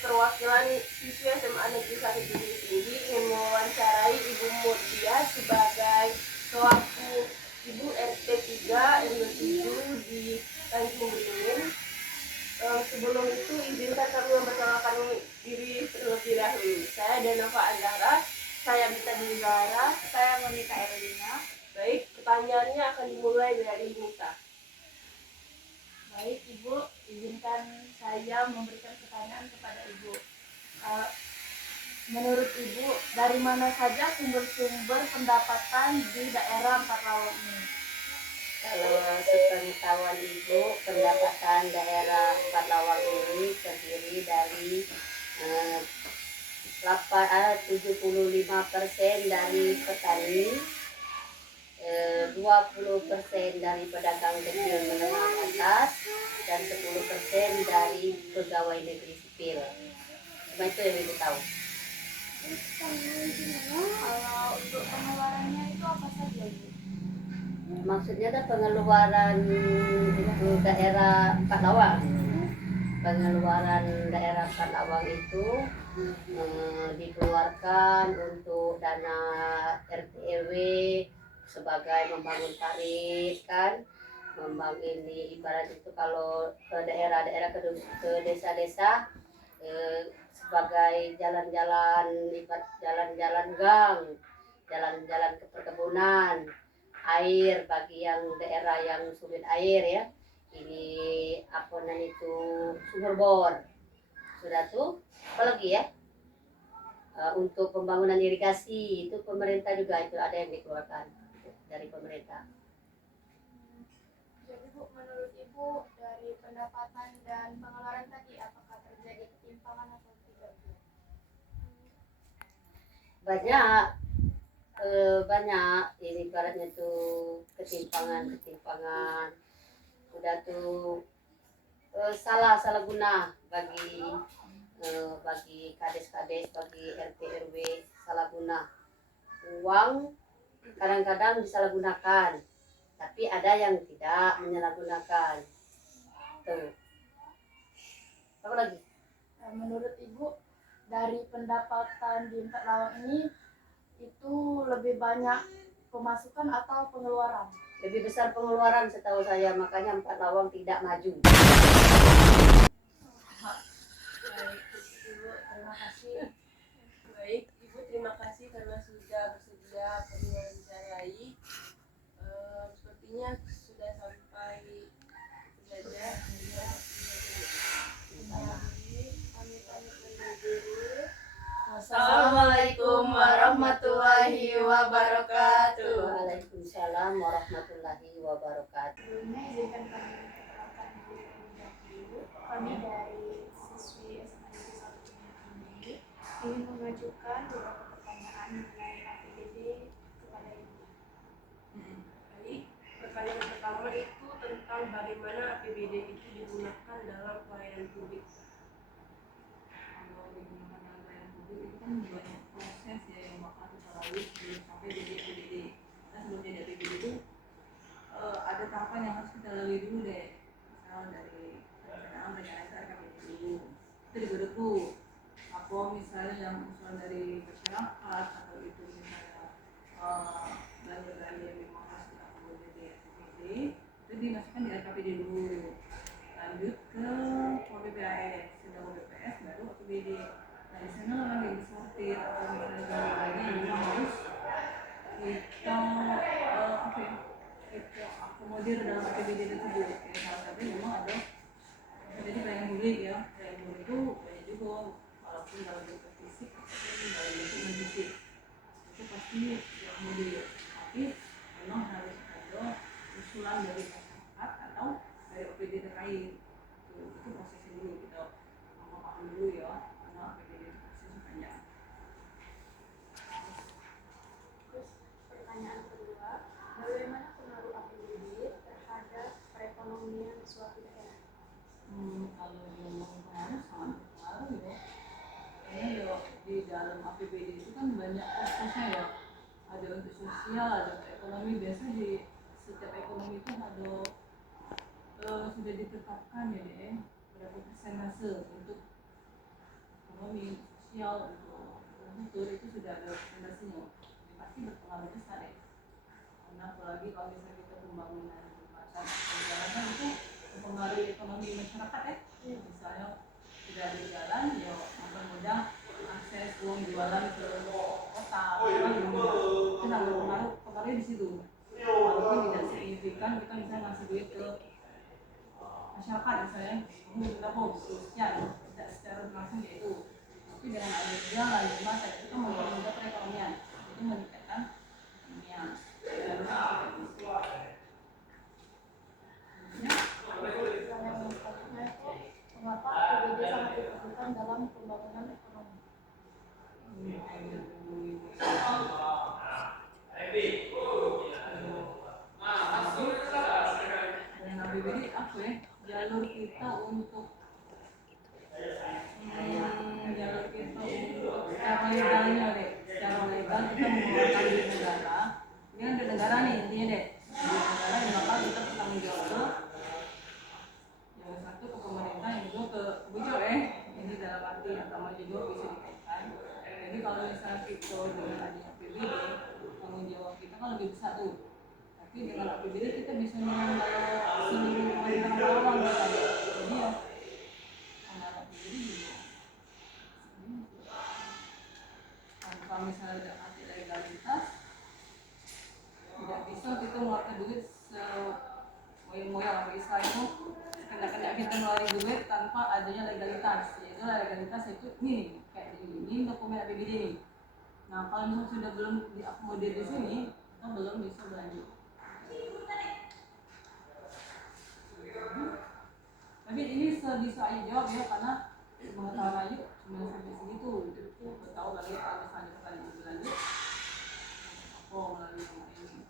perwakilan siswi SMA Negeri 1 Bukit Tinggi ingin mewawancarai Ibu Murdia sebagai selaku Ibu RT 3 RW 7 di Tanjung Beringin. Sebelum itu izinkan kami memperkenalkan diri terlebih dahulu. Saya Danova Andara, saya Bita Dinara, saya Monika Erlina. Baik, pertanyaannya akan dimulai dari Nita. Baik Ibu, izinkan saya memberikan pertanyaan kepada Ibu. Menurut Ibu, dari mana saja sumber-sumber pendapatan di daerah Empat Lawang ini? Kalau sepengetahuan Ibu, pendapatan daerah Empat Lawang ini terdiri dari 75% dari petani, 20% dari pedagang kecil menengah atas, dan 10% dari pegawai negeri sipil. Cuma itu yang Ibu tahu. Kalau untuk pengeluarannya itu apa saja Ibu? Maksudnya ada pengeluaran itu daerah Empat Lawang. Pengeluaran daerah Empat Lawang itu dikeluarkan untuk dana RT RW sebagai membangun parit kan, membangun ini ibarat itu kalau ke daerah-daerah ke desa-desa sebagai jalan-jalan jalan-jalan gang, jalan-jalan ke perkebunan, air bagi yang daerah yang sulit air ya. Ini apa namanya itu sumur bor. Sudah tuh, apalagi ya? Untuk pembangunan irigasi itu pemerintah juga itu ada yang dikeluarkan dari pemerintah. Jadi Bu, menurut Ibu dari pendapatan dan pengeluaran tadi apakah terjadi ketimpangan atau tidak? Banyak ini ibaratnya tuh ketimpangan udah tuh salah guna bagi kades-kades, bagi RT RW, salah guna uang. Kadang-kadang disalahgunakan, tapi ada yang tidak menyalahgunakan tuh. Apa lagi? Menurut Ibu dari pendapatan di Empat Lawang ini itu lebih banyak pemasukan atau pengeluaran? Lebih besar pengeluaran setahu saya, makanya Empat Lawang tidak maju. Baik Ibu, terima kasih. Baik, Ibu terima kasih karena sudah bersedia kami wawancarai. Sepertinya sudah sampai itu saja. Assalamualaikum warahmatullahi wabarakatuh. Waalaikumsalam warahmatullahi wabarakatuh. Sebelumnya izinkan kami memperkenalkan diri terlebih dahulu. Kami dari siswi SMA Negeri 1 Bukit Tinggi ingin mengajukan beberapa pertanyaan mengenai APBD kepada Ibu. Baik, pertanyaan pertama itu tentang bagaimana APBD itu digunakan dalam pelayanan publik. Kalau digunakan dalam pelayanan publik itu kan banyak proses ya yang bakal kita lalui sebelum sampai jadi APBD. Nah sebelum jadi APBD itu ada tahapan yang harus kita lalui dulu deh. Misal dari perencanaan itu RKPD dulu. Itu digodok tuh. Apa misalnya yang usulan dari masyarakat atau itu misalnya belanja-belanja yang memang harus kita akomodir di RKPD itu dimasukkan di RKPD dulu. Lanjut ke BPS, sudah BPS baru APBD. Nah di sana orang yang disortir atau misalnya belanja yang memang harus kita kita akomodir dalam APBD tersebut. Kayak salah satunya memang ada jadi pelayanan publik ya. Pelayanan publik itu banyak juga, walaupun dalam bentuk fisik ataupun dalam bentuk non fisik itu pasti diakomodir. Tapi memang harus ada usulan dari masyarakat atau dari OPD terkait. Itu prosesnya dulu kita paham dulu ya, karena APBD itu prosesnya panjang. Terus pertanyaan kedua, bagaimana pengaruh APBD terhadap perekonomian suatu daerah? Kalau diomongin pengaruh sangat berpengaruh ya. Karena ya di dalam APBD itu kan banyak pos-posnya ya. Ada untuk sosial, ada untuk ekonomi. Biasanya di setiap ekonomi itu ada sudah ditetapkan ya deh berapa persentase untuk ekonomi, sosial, untuk itu sudah ada fondasinya. Pasti berpengaruh besar ya. Karena apalagi kalau misalnya kita pembangunan jembatan atau jalan itu mempengaruhi ekonomi masyarakat ya. Misalnya tidak ada jalan, ya mempermudah akses uang jualan ke kota, kan itu sangat pengaruh di situ. Walaupun tidak signifikan, kita bisa ngasih duit ke masyarakat misalnya, ini berapa sekian, tidak secara langsung yaitu. Tapi dengan ada jalan jembatan itu mempermudah perekonomian, itu meningkatkan perekonomian. Yang selanjutnya itu mengapa APBD sangat diperlukan dalam pembangunan ekonomi. Dengan APBD apa ya? Jalur kita untuk secara legalnya deh, secara legal kita mengeluarkan duit negara. Ini kan duit negara nih intinya deh. Duit negara yang bakal kita bertanggung jawab yang satu ke pemerintah, yang kedua ke bujur ini dalam arti agama juga bisa dikaitkan. Jadi kalau misalnya kita dengan adanya APBD, tanggung jawab kita kan lebih besar tuh. Tapi dengan APBD kita bisa menanggalau seluruh kementerian bawang misalnya. Jadi ya dengan APBD juga tanpa misalnya ada arti legalitas, tidak bisa kita mengeluarkan duit moyang-moyang apa istilah itu, kena kita ngeluarin duit tanpa adanya legalitas. Yaitu legalitas itu ini kayak ini dokumen APBD nih. Nah kalau misalnya sudah belum diakomodir di sini, kita belum bisa berlanjut. Tapi ini sebisa aja jawab ya, karena pengetahuan aja cuma sampai segitu. Kita tahu lagi kalau misalnya kita lebih lanjut, apa melalui sama ini.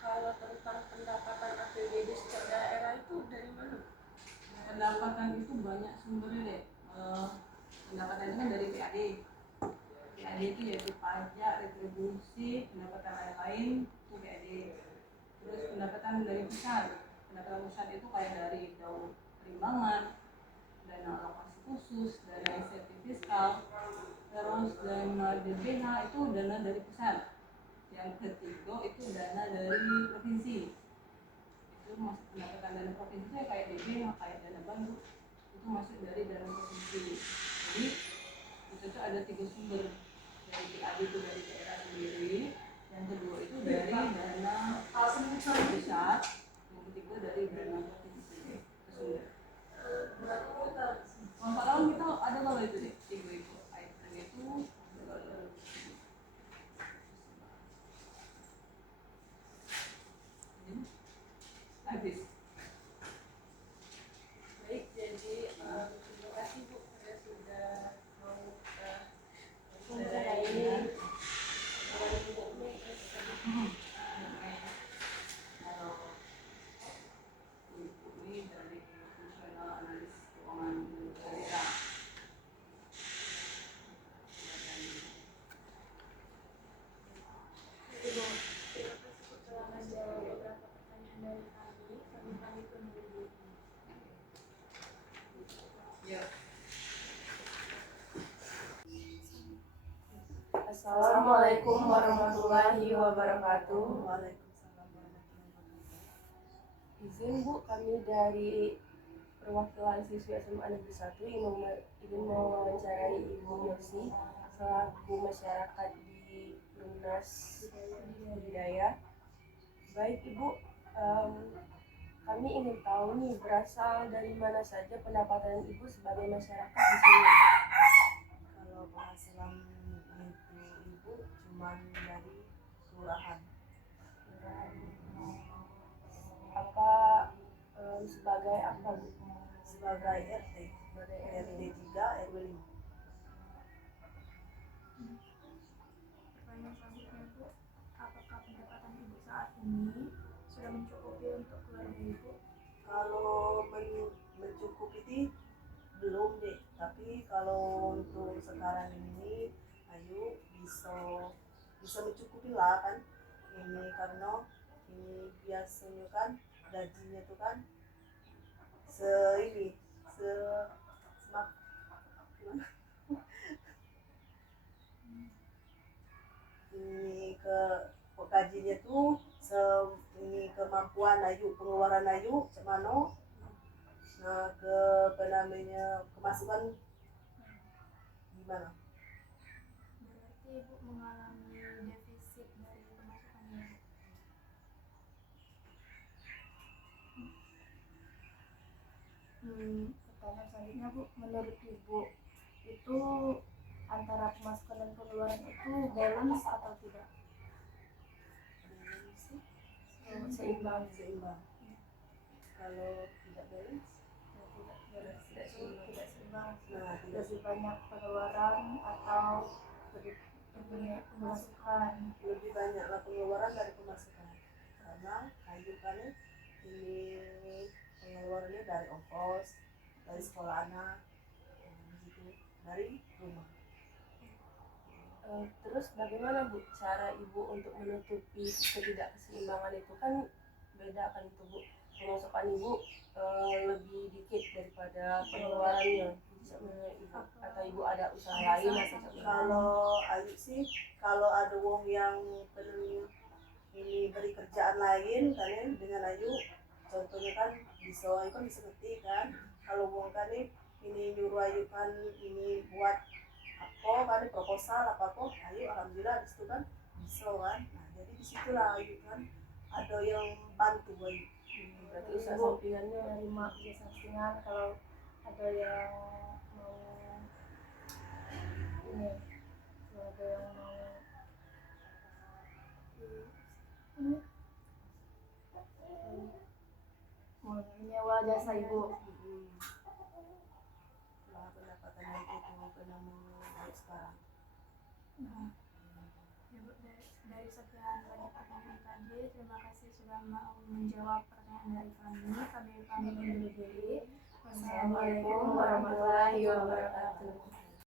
Kalau tentang pendapatan APBD setiap daerah itu dari mana? Pendapatan itu banyak sumbernya deh. Pendapatan itu kan dari PAD. PAD itu yaitu pajak, retribusi, pendapatan lain-lain itu PAD. Terus pendapatan dari pusat. Pendapatan pusat itu kayak dari daun perimbangan, dana alokasi khusus, dana insentif fiskal, terus dana DBH itu dana dari pusat. Yang ketiga itu dana dari provinsi. Itu masuk pendapatan dana provinsi itu kayak DBH, kayak dana bantu, itu masuk dari dana provinsi. Jadi itu ada 3 sumber. Dari PAD itu dari daerah sendiri, yang kedua itu dari dana pusat, yang ketiga dari dana provinsi. Kalau kita ada kalau itu deh, tiga itu item itu habis. Baik, jadi terima kasih Bu sudah mau acara ini. Ini dari fungsional analis keuangan daerah. Setelah menjawab beberapa pertanyaan dari kami pamit undur diri. Ya. Assalamualaikum warahmatullahi wabarakatuh. Izin Bu, kami dari perwakilan siswi SMA Negeri 1 ingin mewawancarai Ibu Yosi selaku masyarakat di Lunas Budidaya. Baik Ibu, kami ingin tahu nih berasal dari mana saja pendapatan Ibu sebagai masyarakat di sini. Kalau penghasilan ibu cuma dari kelurahan. Apa sebagai apa Bu? Sebagai RT, RT 3 RW 5. Pertanyaan selanjutnya Bu, apakah pendapatan Ibu saat ini sudah mencukupi untuk keluarga Ibu? Kalau mencukupi belum deh, tapi kalau untuk sekarang ini ayo bisa mencukupi lah kan. Ini karena ini biasanya kan gajinya tuh kan ini semak ini ke gajinya tuh ini kemampuan ayu pengeluaran ayu cemano. Nah ke apa namanya kemasukan gimana? Berarti ibu mengalami defisit dari pemasukannya. Pertanyaan selanjutnya Bu, menurut ibu itu antara pemasukan dan pengeluaran itu balance atau tidak? Seimbang. Kalau tidak balance Tidak seimbang. nah Lebih banyak pengeluaran atau lebih banyak pemasukan? lebih banyaklah pengeluaran dari pemasukan karena ayu kan ini pengeluarannya dari ongkos dari sekolah anak gitu dari rumah. Terus bagaimana Bu cara Ibu untuk menutupi ketidakseimbangan itu? Kan beda kan itu Bu, pemasukan Ibu lebih dikit daripada pengeluarannya. Atau Ibu ada usaha lain atau Kalau ayu sih kalau ada wong yang ini beri kerjaan lain kan dengan ayu contohnya kan bisa ayu kan bisa ngerti kan kalau wong kan ini nyuruh ayu kan ini buat apa kan proposal apa ayu alhamdulillah disitu kan bisa kan. Nah jadi disitulah ayu kan ada yang bantu ayu. berarti usaha sampingannya Menerima usaha sampingan kalau ada yang mau ini, kalau ada yang mau menyewa jasa ibu. Lah pendapatan ayu itu kena mengayu sekarang. Ya, Bu, dari sekian banyak pertanyaan tadi, terima kasih sudah mau menjawab pertanyaan dari kami. Kami pamit undur diri. Wassalamualaikum warahmatullahi wabarakatuh.